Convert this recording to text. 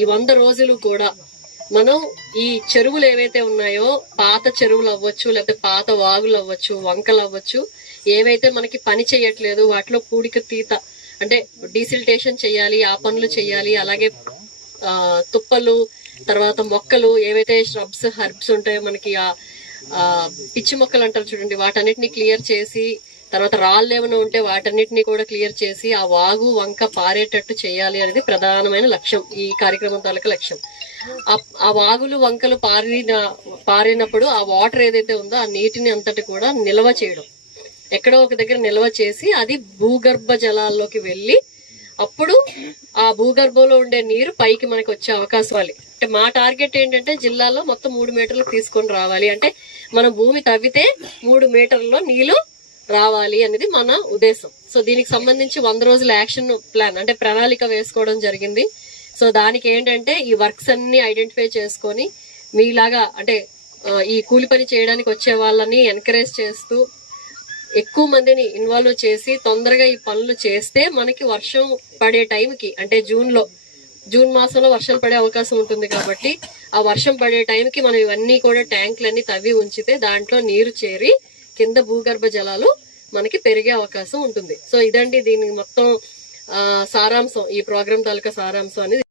ఈ 100 రోజులు కూడా మనం ఈ చెరువులు ఏవైతే ఉన్నాయో, పాత చెరువులు అవ్వచ్చు, లేకపోతే పాత వాగులు అవ్వచ్చు, వంకలు అవ్వచ్చు, ఏవైతే మనకి పని చేయట్లేదు వాటిలో పూడిక తీత అంటే డీసిల్టేషన్ చేయాలి, ఆ పనులు చేయాలి. అలాగే తుప్పలు, తర్వాత మొక్కలు ఏవైతే ష్రబ్స్, హర్బ్స్ ఉంటాయో మనకి పిచ్చి మొక్కలు అంటారు చూడండి, వాటన్నిటిని క్లియర్ చేసి, తర్వాత రాళ్ళు ఏమైనా ఉంటే వాటన్నిటిని కూడా క్లియర్ చేసి ఆ వాగు వంక పారేటట్టు చేయాలి అనేది ప్రధానమైన లక్ష్యం, ఈ కార్యక్రమం తాలూకా లక్ష్యం. ఆ వాగులు వంకలు పారినప్పుడు ఆ వాటర్ ఏదైతే ఉందో ఆ నీటిని అంతటి కూడా నిల్వ చేయడం, ఎక్కడో ఒక దగ్గర నిల్వ చేసి అది భూగర్భ జలాల్లోకి వెళ్ళి అప్పుడు ఆ భూగర్భంలో ఉండే నీరు పైకి మనకి వచ్చే అవకాశం. అంటే మా టార్గెట్ ఏంటంటే జిల్లాలో మొత్తం 3 మీటర్లు తీసుకొని రావాలి, అంటే మనం భూమి తవ్వితే 3 మీటర్లలో నీళ్లు రావాలి అనేది మన ఉద్దేశం. సో దీనికి సంబంధించి 100 రోజుల యాక్షన్ ప్లాన్ అంటే ప్రణాళిక వేసుకోవడం జరిగింది. సో దానికి ఏంటంటే ఈ వర్క్స్ అన్ని ఐడెంటిఫై చేసుకొని మీలాగా అంటే ఈ కూలి పని చేయడానికి వచ్చే వాళ్ళని ఎంకరేజ్ చేస్తూ ఎక్కువ మందిని ఇన్వాల్వ్ చేసి తొందరగా ఈ పనులు చేస్తే మనకి వర్షం పడే టైంకి అంటే జూన్ మాసంలో వర్షాలు పడే అవకాశం ఉంటుంది. కాబట్టి ఆ వర్షం పడే టైంకి మనం ఇవన్నీ కూడా ట్యాంకులన్నీ తవ్వి ఉంచితే దాంట్లో నీరు చేరి కింద భూగర్భ జలాలు మనకి పెరిగే అవకాశం ఉంటుంది. సో ఇదండి దీని మొత్తం సారాంశం, ఈ ప్రోగ్రామ్ తాలూకా సారాంశం అనేది.